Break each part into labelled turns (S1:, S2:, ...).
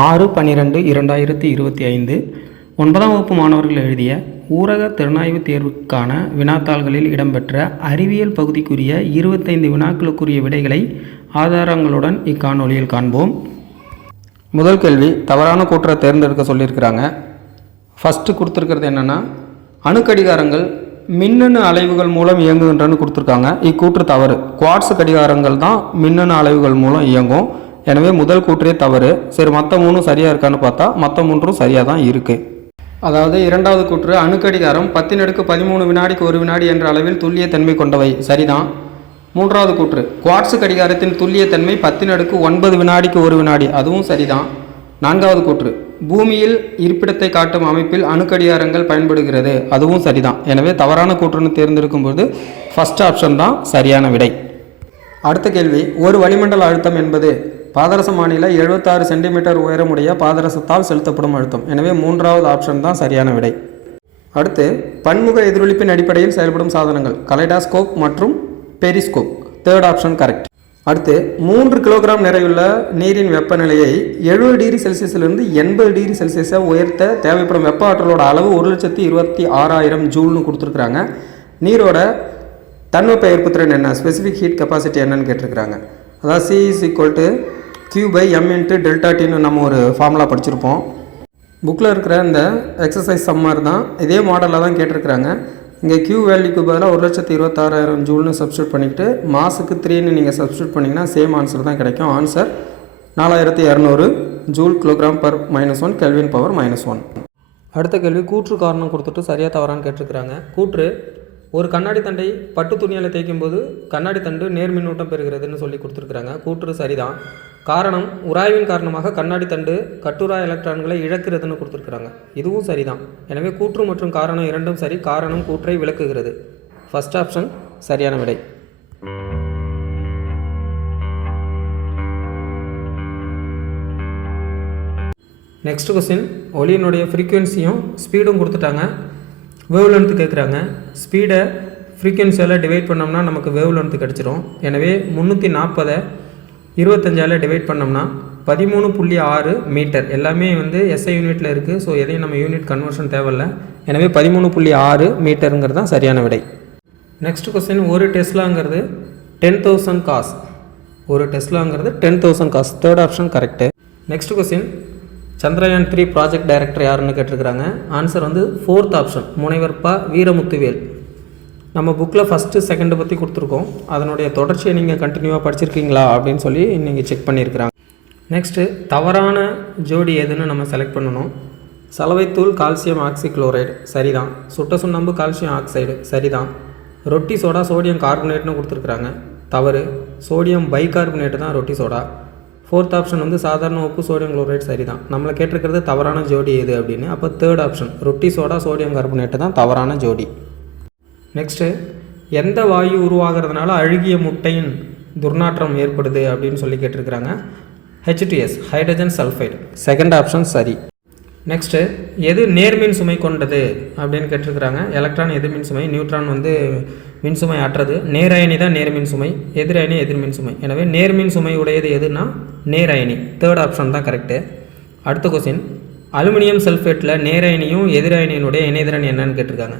S1: ஆறு பன்னிரெண்டு இரண்டாயிரத்தி இருபத்தி ஐந்து. ஒன்பதாம் வகுப்பு மாணவர்கள் எழுதிய ஊரக திறனாய்வு தேர்வுக்கான வினாத்தாள்களில் இடம்பெற்ற அறிவியல் பகுதிக்குரிய இருபத்தைந்து வினாக்களுக்குரிய விடைகளை ஆதாரங்களுடன் இக்காணொளியில் காண்போம். முதல் கேள்வி தவறான கூற்றை தேர்ந்தெடுக்க சொல்லியிருக்கிறாங்க. ஃபஸ்ட்டு கொடுத்துருக்கிறது என்னென்னா அணுக்கடிகாரங்கள் மின்னணு அலைவுகள் மூலம் இயங்குகின்றன கொடுத்துருக்காங்க. இக்கூற்று தவறு. குவாட்ஸ் கடிகாரங்கள் தான் மின்னணு அலைவுகள் மூலம் இயங்கும். எனவே முதல் கூற்றே தவறு. சரி மற்ற மூணும் சரியாக இருக்கான்னு பார்த்தா மற்ற மூன்றும் சரியாக தான் இருக்குது அதாவது இரண்டாவது கூற்று அணுக்கடிகாரம் பத்தினடுக்கு பதிமூணு வினாடிக்கு ஒரு வினாடி என்ற அளவில் துல்லிய தன்மை கொண்டவை. சரிதான். மூன்றாவது கூற்று குவாட்ஸு கடிகாரத்தின் துல்லிய தன்மை பத்தின் ஒன்பது வினாடிக்கு ஒரு வினாடி. அதுவும் சரிதான். நான்காவது கூற்று பூமியில் இருப்பிடத்தை காட்டும் அமைப்பில் அணுக்கடிகாரங்கள் பயன்படுகிறது. அதுவும் சரிதான். எனவே தவறான கூற்றுன்னு தேர்ந்தெடுக்கும்போது ஃபர்ஸ்ட் ஆப்ஷன் தான் சரியான விடை. அடுத்த கேள்வி ஒரு வளிமண்டல அழுத்தம் என்பது பாதரச மாநில எழுபத்தாறு சென்டிமீட்டர் உயரமுடைய பாதரசத்தால் செலுத்தப்படும் அழுத்தம். எனவே மூன்றாவது ஆப்ஷன் தான் சரியான விடை. அடுத்து பன்முக எதிரொலிப்பின் அடிப்படையில் செயல்படும் சாதனங்கள் கலைடாஸ்கோப் மற்றும் பெரிஸ்கோப். தேர்ட் ஆப்ஷன் கரெக்ட் அடுத்து மூன்று கிலோகிராம் நிறையுள்ள நீரின் வெப்பநிலையை எழுபது டிகிரி செல்சியஸிலிருந்து எண்பது டிகிரி செல்சியஸை உயர்த்த தேவைப்படும் வெப்ப ஆற்றலோட அளவு ஒரு லட்சத்தி இருபத்தி ஆறாயிரம் ஜூல்னு கொடுத்துருக்குறாங்க. நீரோட தன்வெப்ப ஏற்புத்திறன் என்ன? ஸ்பெசிஃபிக் ஹீட் கெப்பாசிட்டி என்னன்னு கேட்டிருக்கிறாங்க. அதாவது C is equal to Q by M into delta டின்னு நம்ம ஒரு ஃபார்முலா படிச்சிருப்போம். புக்கில் இருக்கிற இந்த எக்ஸசைஸ் சம்மர் தான் இதே மாடலில் தான் கேட்டிருக்கிறாங்க. இங்கே கியூ வேல்யூக்கு பதிலாக ஒரு லட்சத்தி இருபத்தாறாயிரம் ஜூல்னு சப்ஸ்டியூட் பண்ணிவிட்டு மாசுக்கு த்ரீன்னு நீங்கள் சப்ஸ்டியூட் பண்ணிங்கன்னா சேம் ஆன்சர் தான் கிடைக்கும். ஆன்சர் நாலாயிரத்தி இரநூறு joule kilogram per minus one kelvin power minus one அடுத்த கேள்வி கூற்று காரணம் கொடுத்துட்டு சரியாக தவறான்னு கேட்டிருக்கிறாங்க. கூற்று ஒரு கண்ணாடி தண்டை பட்டு துணியால் தேய்க்கும் போது கண்ணாடி தண்டு நேர் மின்னூட்டம் பெறுகிறதுன்னு சொல்லி கொடுத்துருக்குறாங்க. கூற்று சரிதான். காரணம் உராய்வின் காரணமாக கண்ணாடி தண்டு கட்டுரா எலக்ட்ரான்களை இழக்கிறதுன்னு கொடுத்துருக்குறாங்க. இதுவும் சரிதான். எனவே கூற்று மற்றும் காரணம் இரண்டும் சரி. காரணம் கூற்றை விளக்குகிறது. ஃபஸ்ட் ஆப்ஷன் சரியான விடை. நெக்ஸ்ட் கொஸ்டின் ஒளியினுடைய ஃப்ரீக்குவென்சியும் ஸ்பீடும் கொடுத்துட்டாங்க. வேவ் லென்த்து கேட்குறாங்க ஸ்பீடை ஃப்ரீக்குவென்சியால் டிவைட் பண்ணோம்னா நமக்கு வேவ் லென்த்து கிடச்சிரும். எனவே முந்நூற்றி நாற்பதை இருபத்தஞ்சால் டிவைட் பண்ணோம்னா பதிமூணு புள்ளி ஆறு மீட்டர் எல்லாமே வந்து எஸ்ஐ யூனிட்டில் இருக்குது ஸோ எதையும் நம்ம யூனிட் கன்வர்ஷன் தேவையில்ல. எனவே பதிமூணு புள்ளி ஆறு மீட்டருங்கிறது தான் சரியான விடை. நெக்ஸ்ட் கொஸ்டின் ஒரு டெஸ்லாங்கிறது டென் தௌசண்ட் காஸ் ஒரு டெஸ்லாங்கிறது ten thousand gauss third option correct next question Chandrayaan three project director யாருன்னு கேட்டிருக்கிறாங்க. ஆன்சர் வந்து ஃபோர்த் ஆப்ஷன் முனைவர் ப வீரமுத்துவேல். நம்ம புக்கில் ஃபஸ்ட்டு செகண்டை பற்றி கொடுத்துருக்கோம். அதனுடைய தொடர்ச்சியை நீங்கள் கண்டினியூவாக படிச்சிருக்கீங்களா அப்படின்னு சொல்லி நீங்கள் செக் பண்ணியிருக்கிறாங்க. நெக்ஸ்ட்டு தவறான ஜோடி எதுன்னு நம்ம செலக்ட் பண்ணணும். சலவைத்தூள் கால்சியம் ஆக்சிக்ளோரைடு சரிதான். சுட்ட சுண்ணாம்பு கால்சியம் ஆக்சைடு சரிதான். ரொட்டி சோடா சோடியம் கார்பனேட்னு கொடுத்துருக்குறாங்க. தவறு. சோடியம் பைகார்பனேட்டு தான் ரொட்டி சோடா. ஃபோர்த் ஆப்ஷன் வந்து சாதாரண உப்பு சோடியம் குளோரைட் சரி தான் நம்மளை கேட்டிருக்கிறது தவறான ஜோடி எது அப்படின்னு. அப்போ தேர்ட் ஆப்ஷன் ரொட்டி சோடா சோடியம் கார்பனேட்டு தான் தவறான ஜோடி. நெக்ஸ்ட்டு எந்த வாயு உருவாகிறதுனால அழுகிய முட்டையின் துர்நாற்றம் ஏற்படுது அப்படின்னு சொல்லி கேட்டிருக்கிறாங்க. HDS hydrogen sulphide second option சரி. நெக்ஸ்ட்டு எது நேர்மின் சுமை கொண்டது அப்படின்னு கேட்டிருக்கிறாங்க. எலக்ட்ரான் எதிர்மின் சுமை நியூட்ரான் வந்து மின்சுமை ஆற்றது. நேரயணி தான் நேர்மின் சுமை எதிரயணி எதிர்மின் சுமை எனவே நேர்மின் சுமை உடையது எதுனா நேரயனி தேர்ட் ஆப்ஷன் தான் கரெக்டு அடுத்த கொஸ்டின் அலுமினியம் சல்ஃபேட்டில் நேரயணியும் எதிரயணியினுடைய இணைதிறன் என்னன்னு கேட்டிருக்காங்க.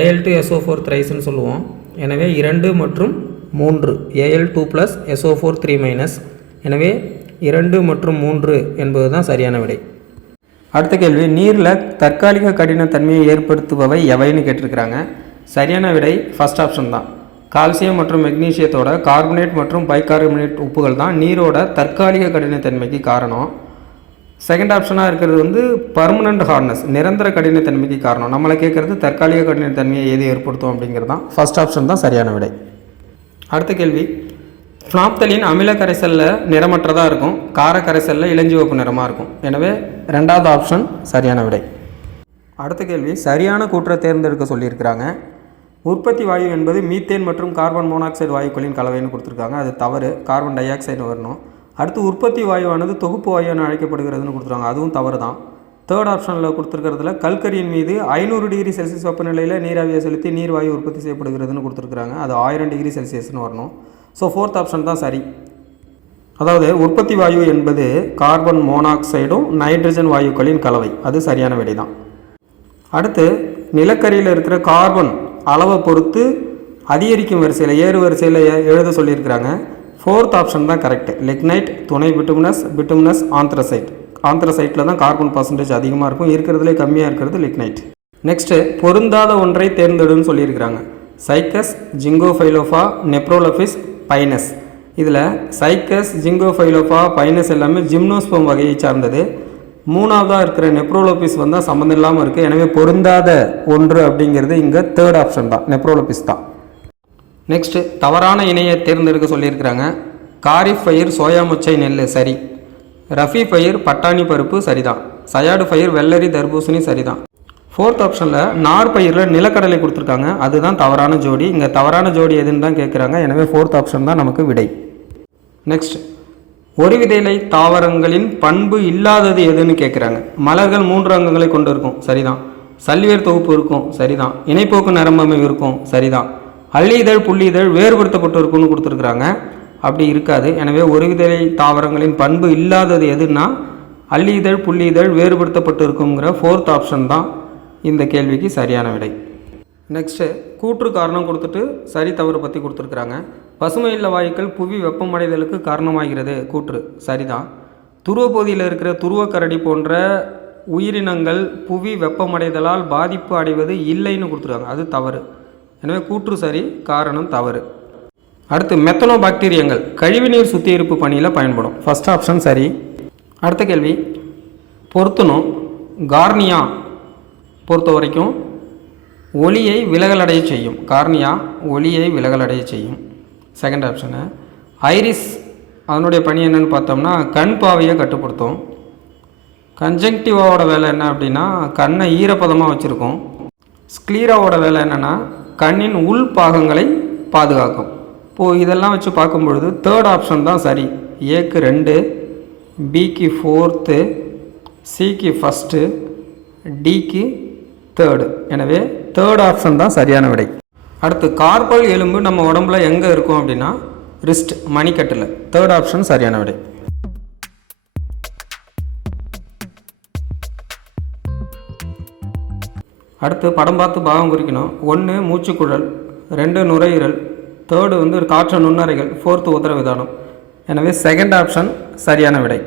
S1: ஏஎல் டூ எஸ்ஓ ஃபோர் த்ரைஸ்ன்னு சொல்லுவோம். எனவே இரண்டு மற்றும் மூன்று. AL two plus SO four three minus எனவே இரண்டு மற்றும் மூன்று என்பது தான் சரியான விடை. அடுத்த கேள்வி. நீரில் தற்காலிக கடினத்தன்மையை ஏற்படுத்துபவை எவைன்னு கேட்டிருக்கிறாங்க. சரியான விடை ஃபஸ்ட் ஆப்ஷன் தான். கால்சியம் மற்றும் மெக்னீசியத்தோட கார்பனேட் மற்றும் பைகார்பனேட் உப்புகள் தான் நீரோட தற்காலிக கடினத்தன்மைக்கு காரணம். செகண்ட் ஆப்ஷனாக இருக்கிறது வந்து பர்மனண்ட் ஹார்னஸ் நிரந்தர கடினத்தன்மைக்கு காரணம். நம்மளை கேட்குறது தற்காலிக கடினத்தன்மையை எது ஏற்படுத்தும் அப்படிங்கிறது தான் ஃபர்ஸ்ட் ஆப்ஷன் தான் சரியான விடை. அடுத்த கேள்வி. ஃப்னாப்தலின் அமில கரைசலில் நிறமற்றதாக இருக்கும்? கார கரைசலில் இளஞ்சிவப்பு நிறமாக இருக்கும்? எனவே ரெண்டாவது ஆப்ஷன் சரியான விடை. அடுத்த கேள்வி. சரியான கூற்றை தேர்ந்தெடுக்க சொல்லியிருக்கிறாங்க. உற்பத்தி வாயு என்பது மீத்தேன் மற்றும் கார்பன் மோனாக்சைடு வாயுக்களின் கலவைன்னு கொடுத்துருக்காங்க. அது தவறு. கார்பன் டை ஆக்சைடு வரணும். அடுத்து உற்பத்தி வாயுவானது தொகுப்பு வாயு என அழைக்கப்படுகிறதுன்னு கொடுத்துருக்காங்க. அதுவும் தவறு தான் தேர்ட் ஆப்ஷனில் கொடுத்துருக்கிறதுல கல்கரியின் மீது ஐநூறு டிகிரி செல்சியஸ் வெப்பநிலையில் நீராவியை செலுத்தி நீர் வாயு உற்பத்தி செய்யப்படுகிறதுன்னு கொடுத்துருக்குறாங்க. அது ஆயிரம் டிகிரி செல்சியஸ்னு வரணும். ஸோ ஃபோர்த் ஆப்ஷன் தான் சரி. அதாவது உற்பத்தி வாயு என்பது கார்பன் மோனாக்சைடும் நைட்ரஜன் வாயுக்களின் கலவை. அது சரியான விடை தான் அடுத்து நிலக்கரியில் இருக்கிற கார்பன் அளவை பொறுத்து அதிகரிக்கும் வரிசையில் ஏறு வரிசையில் எழுத சொல்லியிருக்கிறாங்க. ஃபோர்த் ஆப்ஷன் தான் கரெக்ட் லிக்னைட் துணை பிட்டுமினஸ் பிட்டுமினஸ் ஆந்த்ரசைட் ஆந்த்ரசைட்டில் தான் கார்பன் பர்சன்டேஜ் அதிகமாக இருக்கும். இருக்கிறதுலே கம்மியாக இருக்கிறது லிக்னைட் நெக்ஸ்ட்டு பொருந்தாத ஒன்றை தேர்ந்தெடுன்னு சொல்லியிருக்கிறாங்க. சைக்கஸ் ஜிங்கோஃபைலோஃபா நெப்ரோலோஃபிஸ் பைனஸ் இதில் சைக்கஸ் ஜிங்கோஃபைலோஃபா பைனஸ் எல்லாமே ஜிம்னோஸ்போம் வகையை சார்ந்தது. மூணாவதாக இருக்கிற நெப்ரோலோபிஸ் வந்து சம்மந்தம் இல்லாமல் இருக்குது எனவே பொருந்தாத ஒன்று அப்படிங்கிறது இங்கே தேர்ட் ஆப்ஷன் தான். நெப்ரோலோபிஸ் தான். நெக்ஸ்ட்டு தவறான இணையை தேர்ந்தெடுக்க சொல்லியிருக்கிறாங்க. காரிஃப் பயிர் சோயா முச்சை நெல் சரி. ரஃபி பயிர் பட்டாணி பருப்பு சரிதான். சயாடு பயிர் வெள்ளரி தர்பூசணி சரிதான். ஃபோர்த் ஆப்ஷனில் நார் பயிரில் நிலக்கடலை கொடுத்துருக்காங்க. அதுதான் தவறான ஜோடி. இங்கே தவறான ஜோடி எதுன்னு தான் கேட்குறாங்க எனவே ஃபோர்த் ஆப்ஷன் தான் நமக்கு விடை. நெக்ஸ்ட் ஒரு விதைலை தாவரங்களின் பண்பு இல்லாதது எதுன்னு கேட்குறாங்க மலர்கள் மூன்று அங்கங்களை கொண்டு இருக்கும் சரிதான். சல்லிவேர் தொகுப்பு இருக்கும். சரிதான். இணைப்போக்கு நரம்பமைவு இருக்கும். சரிதான். அள்ளி இதழ் புள்ளி இதழ் வேறுபடுத்தப்பட்டு இருக்கும்னு கொடுத்துருக்குறாங்க. அப்படி இருக்காது. எனவே ஒரு விதையிலை தாவரங்களின் பண்பு இல்லாதது எதுன்னா அள்ளி இதழ் புள்ளி இதழ் வேறுபடுத்தப்பட்டு இருக்குங்கிற ஃபோர்த் ஆப்ஷன் தான் இந்த கேள்விக்கு சரியான விடை. நெக்ஸ்ட்டு கூற்று காரணம் கொடுத்துட்டு சரி தவறு பற்றி கொடுத்துருக்குறாங்க. பசுமை இல்ல வாயுக்கள் புவி வெப்பமடைதலுக்கு காரணமாகிறது. கூற்று. சரிதான். துருவப்பகுதியில் இருக்கிற துருவக்கரடி போன்ற உயிரினங்கள் புவி வெப்பமடைதலால் பாதிப்பு அடைவது இல்லைன்னு கொடுத்துருக்காங்க. அது தவறு. எனவே கூற்று சரி காரணம் தவறு. அடுத்து மெத்தனோ பாக்டீரியங்கள் கழிவுநீர் சுத்திகரிப்பு பணியில் பயன்படும். ஃபஸ்ட் ஆப்ஷன் சரி. அடுத்த கேள்வி. பொருத்தணும். கார்னியா பொறுத்த வரைக்கும் ஒளியை விலகலடைய செய்யும். கார்னியா ஒளியை விலகலடைய செய்யும். செகண்ட் ஆப்ஷனு ஐரிஸ் அதனுடைய பணி என்னன்னு பார்த்தோம்னா கண் பாவையை கட்டுப்படுத்தும். கன்ஜங்டிவாவோட வேலை என்ன அப்படின்னா கண்ணை ஈரப்பதமாக வச்சுருக்கோம். ஸ்க்ளீராவோட வேலை என்னென்னா கண்ணின் உள் பாகங்களை பாதுகாக்கும். இப்போது இதெல்லாம் வச்சு பார்க்கும் பொழுது தேர்ட் ஆப்ஷன் தான் சரி. ஏக்கு ரெண்டு பிக்கு ஃபோர்த்து சிக்கு ஃபஸ்ட்டு டிக்கு தேர்டு எனவே தேர்ட் ஆப்ஷன் தான் சரியான விடை. அடுத்து கார்பல் எலும்பு நம்ம உடம்புல எங்கே இருக்கும் அப்படின்னா ரிஸ்ட் மணிக்கட்டில். தேர்ட் ஆப்ஷன் சரியான விடை. அடுத்து படம் பார்த்து பாகம் குறிக்கணும். ஒன்று மூச்சுக்குழல். ரெண்டு நுரையீரல். தேர்டு வந்து காற்று நுண்ணறைகள். ஃபோர்த்து உத்தரவிதானம். எனவே செகண்ட் ஆப்ஷன் சரியான விடை.